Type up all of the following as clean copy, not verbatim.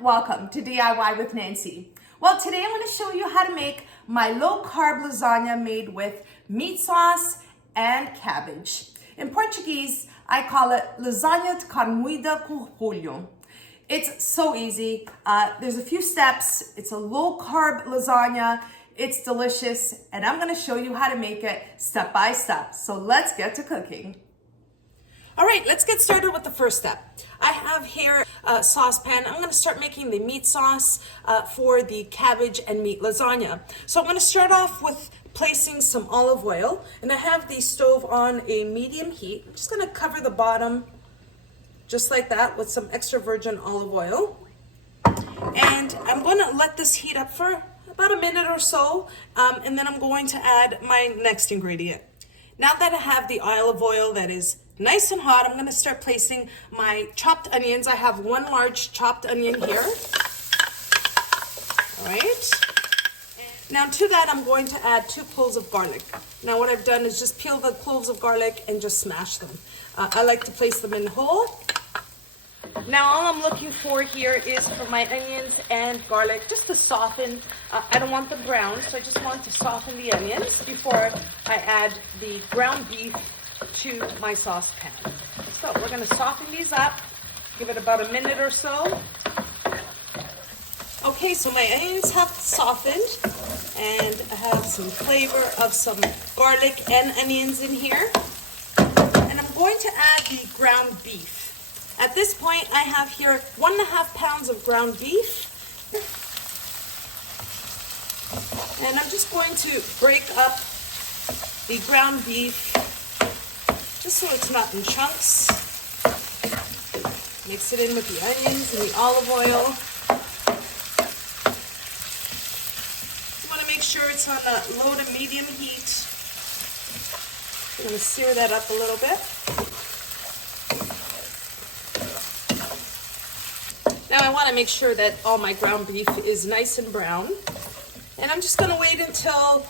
Welcome to DIY with Nancy. Well, today I'm going to show you how to make my low-carb lasagna made with meat sauce and cabbage. In Portuguese, I call it Lasanha de Repolho com repolho. It's so easy. There's a few steps. It's a low-carb lasagna. It's delicious, and I'm going to show you how to make it step by step. So let's get to cooking. All right, let's get started with the first step. I have here a saucepan. I'm going to start making the meat sauce for the cabbage and meat lasagna. So I'm going to start off with placing some olive oil, and I have the stove on a medium heat. I'm just going to cover the bottom just like that with some extra virgin olive oil. And I'm going to let this heat up for about a minute or so, and then I'm going to add my next ingredient. Now that I have the olive oil that is nice and hot, I'm going to start placing my chopped onions. I have one large chopped onion here. All right. Now to that, I'm going to add 2 cloves of garlic. Now what I've done is just peel the cloves of garlic and just smash them. I like to place them in whole. Now all I'm looking for here is for my onions and garlic just to soften. I don't want them brown, so I just want to soften the onions before I add the ground beef to my saucepan. So we're going to soften these up, give it about a minute or so. Okay, so my onions have softened, and I have some flavor of some garlic and onions in here. And I'm going to add the ground beef. At this point, I have here 1.5 pounds of ground beef. And I'm just going to break up the ground beef just so it's not in chunks. Mix it in with the onions and the olive oil. You want to make sure it's on a low to medium heat. I'm going to sear that up a little bit. Now I want to make sure that all my ground beef is nice and brown. And I'm just going to wait until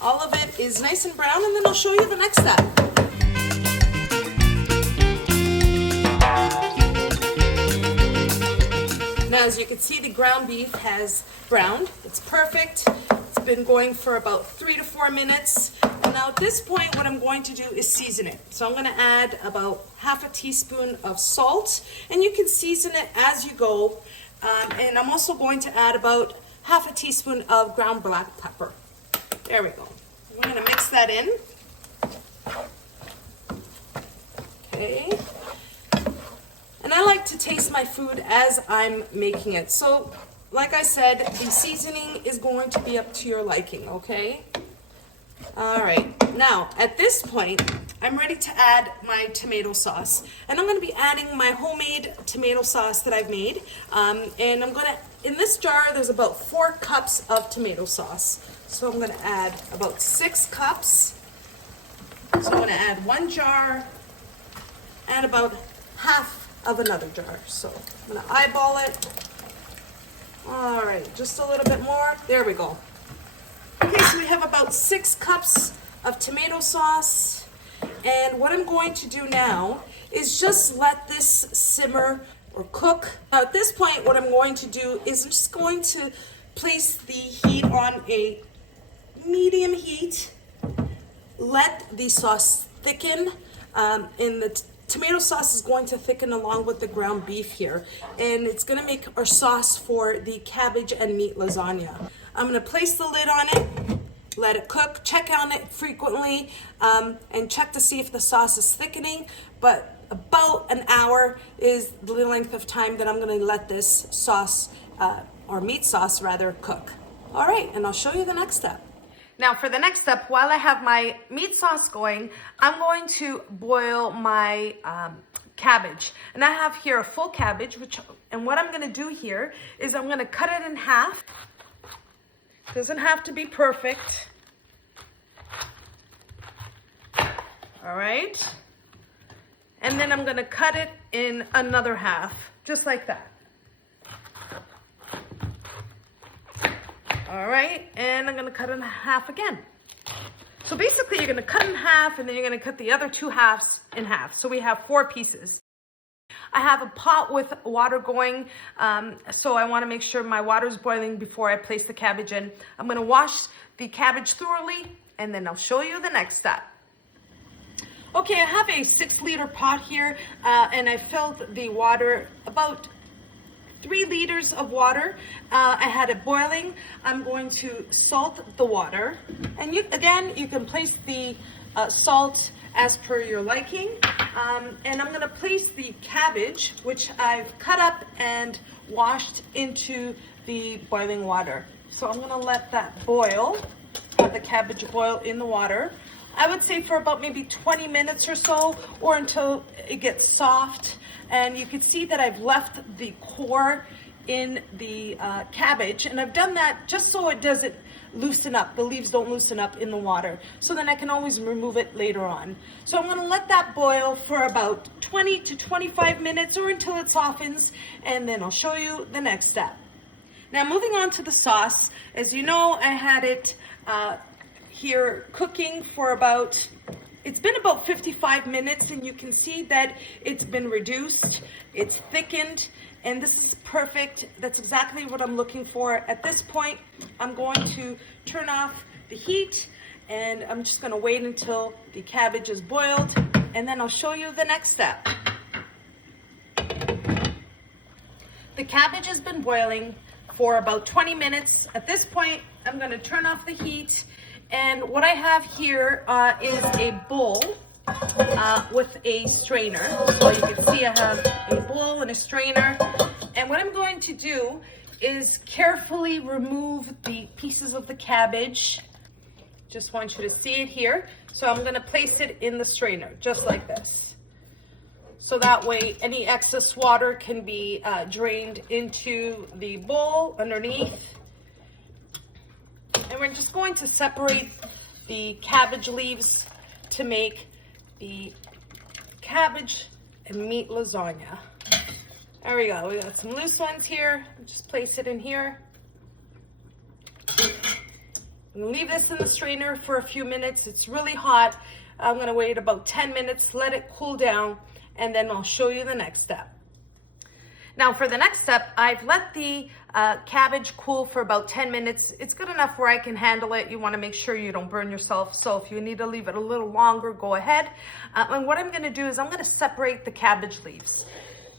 all of it is nice and brown, and then I'll show you the next step. Now, as you can see, the ground beef has browned. It's perfect. It's been going for about 3 to 4 minutes. And now at this point, what I'm going to do is season it. So I'm going to add about 1/2 teaspoon of salt, and you can season it as you go. And I'm also going to add about 1/2 teaspoon of ground black pepper. There we go. We're going to mix that in. Okay. And I like to taste my food as I'm making it. So, like I said, the seasoning is going to be up to your liking, okay? All right. Now, at this point, I'm ready to add my tomato sauce. And I'm going to be adding my homemade tomato sauce that I've made. And I'm going to, in this jar, there's about 4 cups of tomato sauce. So I'm going to add about 6 cups. So I'm going to add 1 jar and about half of another jar. So I'm going to eyeball it. All right, just a little bit more. There we go. Okay, so we have about 6 cups of tomato sauce. And what I'm going to do now is just let this simmer or cook. Now at this point, what I'm going to do is I'm just going to place the heat on a medium heat. Let the sauce thicken, and the tomato sauce is going to thicken along with the ground beef here, and it's going to make our sauce for the cabbage and meat lasagna. I'm going to place the lid on it, let it cook, check on it frequently, and check to see if the sauce is thickening, but about an hour is the length of time that I'm going to let this sauce, or meat sauce rather, cook. All right, and I'll show you the next step. Now for the next step, while I have my meat sauce going, I'm going to boil my cabbage. And I have here a full cabbage, and what I'm gonna do here is I'm gonna cut it in half. Doesn't have to be perfect. All right. And then I'm gonna cut it in another half, just like that. All right, and I'm gonna cut it in half again. So basically you're gonna cut in half and then you're gonna cut the other two halves in half. So we have 4 pieces. I have a pot with water going, so I wanna make sure my water is boiling before I place the cabbage in. I'm gonna wash the cabbage thoroughly and then I'll show you the next step. Okay, I have a 6-liter pot here and I filled the water about 3 liters of water. I had it boiling. I'm going to salt the water. And you can place the salt as per your liking. And I'm gonna place the cabbage, which I've cut up and washed, into the boiling water. So I'm gonna let that boil, the cabbage boil in the water. I would say for about maybe 20 minutes or so, or until it gets soft. And you can see that I've left the core in the cabbage, and I've done that just so it doesn't loosen up, the leaves don't loosen up in the water, so then I can always remove it later on. So I'm gonna let that boil for about 20 to 25 minutes or until it softens, and then I'll show you the next step. Now moving on to the sauce, as you know, I had it here cooking for about, it's been about 55 minutes, and you can see that it's been reduced, it's thickened, and this is perfect. That's exactly what I'm looking for. At this point, I'm going to turn off the heat, and I'm just gonna wait until the cabbage is boiled, and then I'll show you the next step. The cabbage has been boiling for about 20 minutes. At this point, I'm gonna turn off the heat, and what I have here is a bowl with a strainer. So you can see I have a bowl and a strainer. And what I'm going to do is carefully remove the pieces of the cabbage. Just want you to see it here. So I'm gonna place it in the strainer, just like this. So that way any excess water can be drained into the bowl underneath. And we're just going to separate the cabbage leaves to make the cabbage and meat lasagna. There we go. We got some loose ones here. Just place it in here. I'm gonna leave this in the strainer for a few minutes. It's really hot. I'm gonna wait about 10 minutes, let it cool down, and then I'll show you the next step. Now for the next step, I've let the cabbage cool for about 10 minutes. It's good enough where I can handle it. You wanna make sure you don't burn yourself. So if you need to leave it a little longer, go ahead. And what I'm gonna do is I'm gonna separate the cabbage leaves.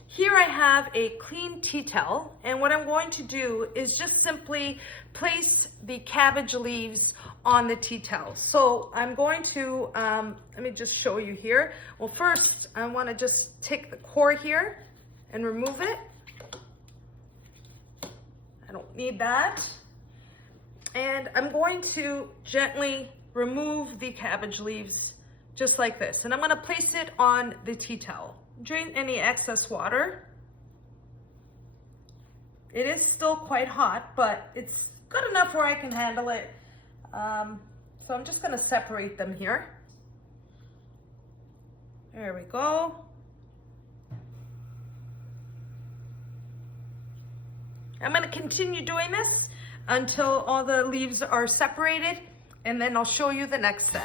Here I have a clean tea towel, and what I'm going to do is just simply place the cabbage leaves on the tea towel. So I'm going to, let me just show you here. Well, first I wanna just take the core here and remove it. I don't need that. And I'm going to gently remove the cabbage leaves just like this. And I'm gonna place it on the tea towel. Drain any excess water. It is still quite hot, but it's good enough where I can handle it. So I'm just gonna separate them here. There we go. I'm gonna continue doing this until all the leaves are separated, and then I'll show you the next step.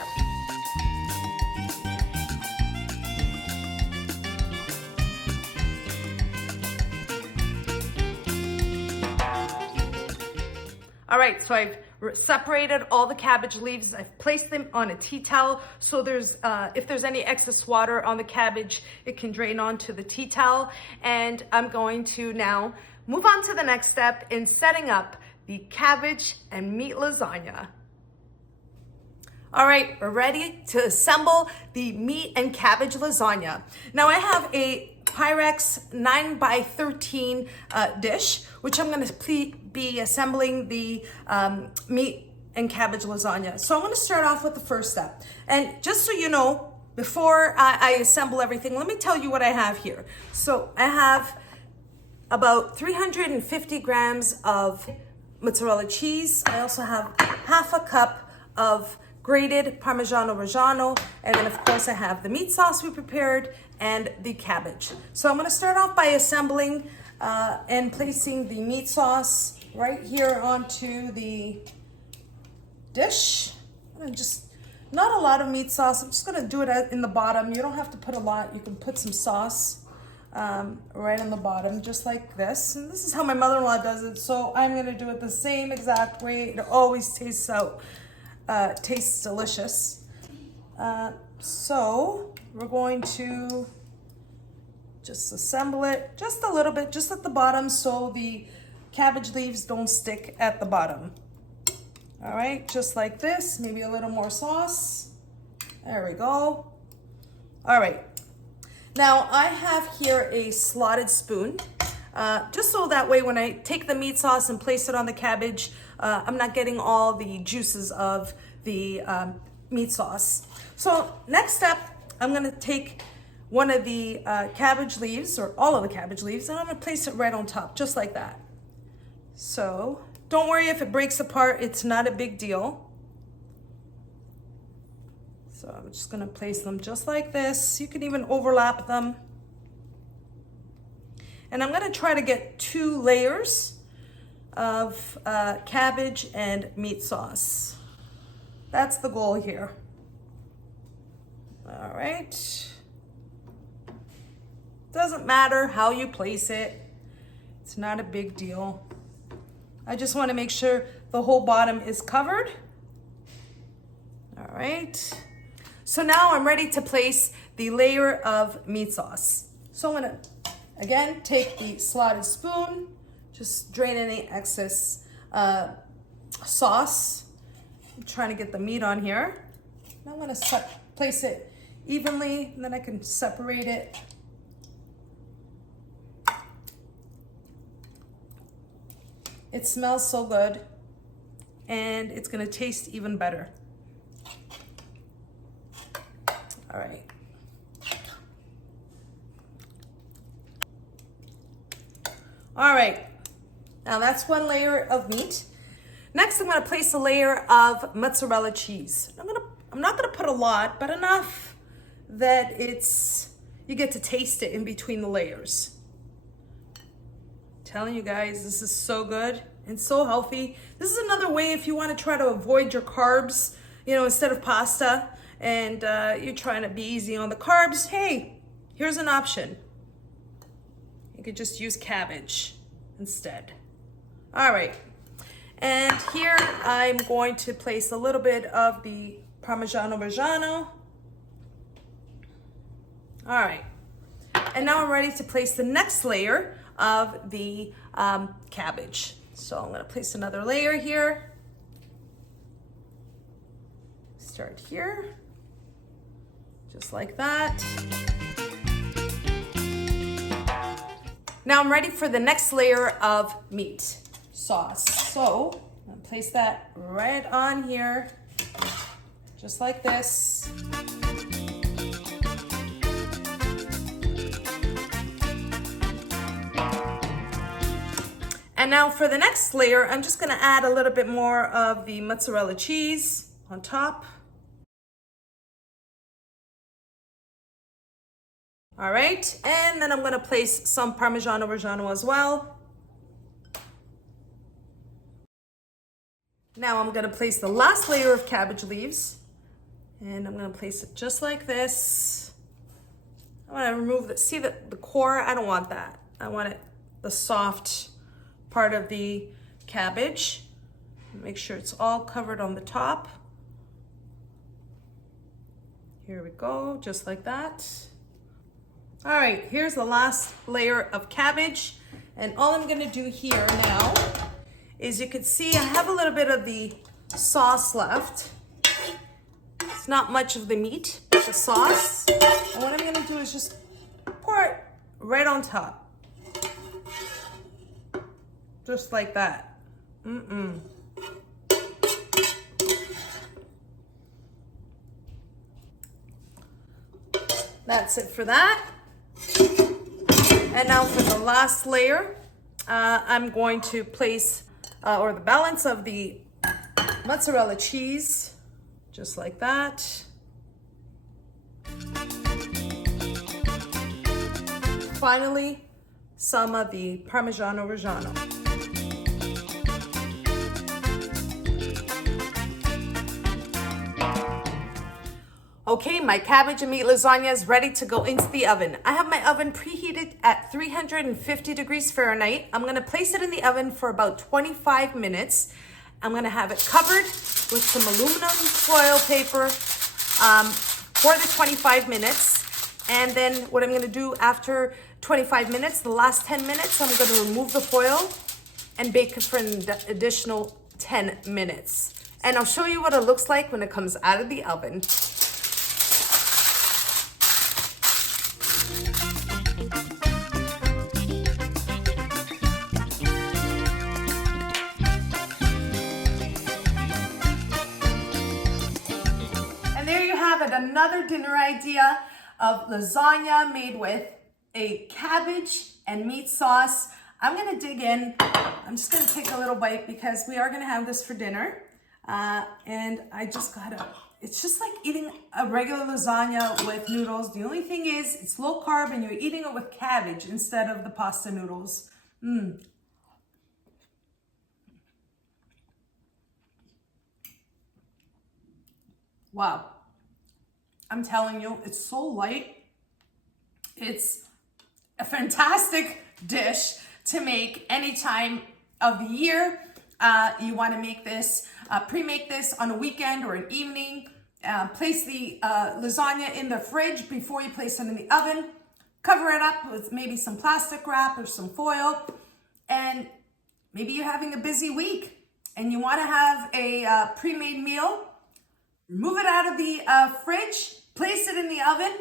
All right, so I've separated all the cabbage leaves. I've placed them on a tea towel, so if there's any excess water on the cabbage, it can drain onto the tea towel. And I'm going to now move on to the next step in setting up the cabbage and meat lasagna. All right, we're ready to assemble the meat and cabbage lasagna. Now I have a Pyrex 9x13 dish, which I'm gonna be assembling the meat and cabbage lasagna. So I'm gonna start off with the first step. And just so you know, before I assemble everything, let me tell you what I have here. So I have about 350 grams of mozzarella cheese. I also have half a cup of grated parmigiano reggiano, and then of course I have the meat sauce we prepared and the cabbage. So I'm gonna start off by assembling and placing the meat sauce right here onto the dish. And just not a lot of meat sauce. I'm just gonna do it in the bottom. You don't have to put a lot. You can put some sauce right on the bottom, just like this. And this is how my mother-in-law does it, so I'm gonna do it the same exact way. It always tastes delicious. So we're going to just assemble it just a little bit, just at the bottom, so the cabbage leaves don't stick at the bottom. All right, just like this, maybe a little more sauce. There we go. All right, now I have here a slotted spoon, just so that way when I take the meat sauce and place it on the cabbage, I'm not getting all the juices of the meat sauce. So next step, I'm gonna take one of the cabbage leaves, or all of the cabbage leaves, and I'm gonna place it right on top, just like that. So don't worry if it breaks apart, it's not a big deal. So I'm just gonna place them just like this. You can even overlap them. And I'm gonna try to get 2 layers of cabbage and meat sauce. That's the goal here. All right. Doesn't matter how you place it. It's not a big deal. I just want to make sure the whole bottom is covered. All right. So now I'm ready to place the layer of meat sauce. So I'm gonna, again, take the slotted spoon, just drain any excess sauce. I'm trying to get the meat on here. Now I'm gonna place it evenly, and then I can separate it. It smells so good, and it's gonna taste even better. All right. All right, now that's one layer of meat. Next, I'm gonna place a layer of mozzarella cheese. I'm not gonna put a lot, but enough that you get to taste it in between the layers. Telling you guys, this is so good and so healthy. This is another way if you want to try to avoid your carbs, you know, instead of pasta, and you're trying to be easy on the carbs. Hey, here's an option. You could just use cabbage instead. All right, and here I'm going to place a little bit of the parmigiano reggiano. All right, and now I'm ready to place the next layer of the cabbage. So I'm gonna place another layer here. Start here, just like that. Now I'm ready for the next layer of meat sauce. So I'm gonna place that right on here, just like this. And now for the next layer, I'm just gonna add a little bit more of the mozzarella cheese on top. All right, and then I'm gonna place some parmigiano reggiano as well. Now I'm gonna place the last layer of cabbage leaves, and I'm gonna place it just like this. I wanna remove see the core, I don't want that. I want the soft part of the cabbage. Make sure it's all covered on the top. Here we go, just like that. All right, here's the last layer of cabbage. And all I'm gonna do here now is, you can see I have a little bit of the sauce left. It's not much of the meat, but the sauce. And what I'm gonna do is just pour it right on top. Just like that. That's it for that. And now for the last layer, I'm going to place, or the balance of the mozzarella cheese, just like that. Finally, some of the parmigiano reggiano. Okay, my cabbage and meat lasagna is ready to go into the oven. I have my oven preheated at 350 degrees Fahrenheit. I'm gonna place it in the oven for about 25 minutes. I'm gonna have it covered with some aluminum foil paper for the 25 minutes. And then what I'm gonna do after 25 minutes, the last 10 minutes, I'm gonna remove the foil and bake it for an additional 10 minutes. And I'll show you what it looks like when it comes out of the oven. Another dinner idea of lasagna made with a cabbage and meat sauce. I'm gonna dig in. I'm just gonna take a little bite because we are gonna have this for dinner. And I just gotta, it's just like eating a regular lasagna with noodles. The only thing is it's low carb and you're eating it with cabbage instead of the pasta noodles. Wow. I'm telling you, it's so light. It's a fantastic dish to make any time of the year. You want to make this, pre-make this on a weekend or an evening. Place the lasagna in the fridge before you place it in the oven. Cover it up with maybe some plastic wrap or some foil. And maybe you're having a busy week and you want to have a pre-made meal. Remove it out of the fridge, place it in the oven,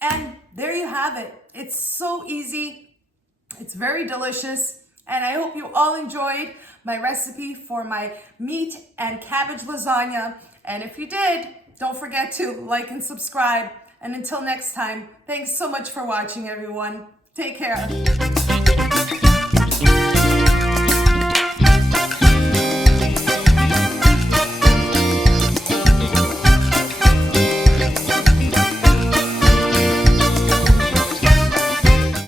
and there you have it. It's so easy. It's very delicious. And I hope you all enjoyed my recipe for my meat and cabbage lasagna. And if you did, don't forget to like and subscribe. And until next time, thanks so much for watching, everyone. Take care.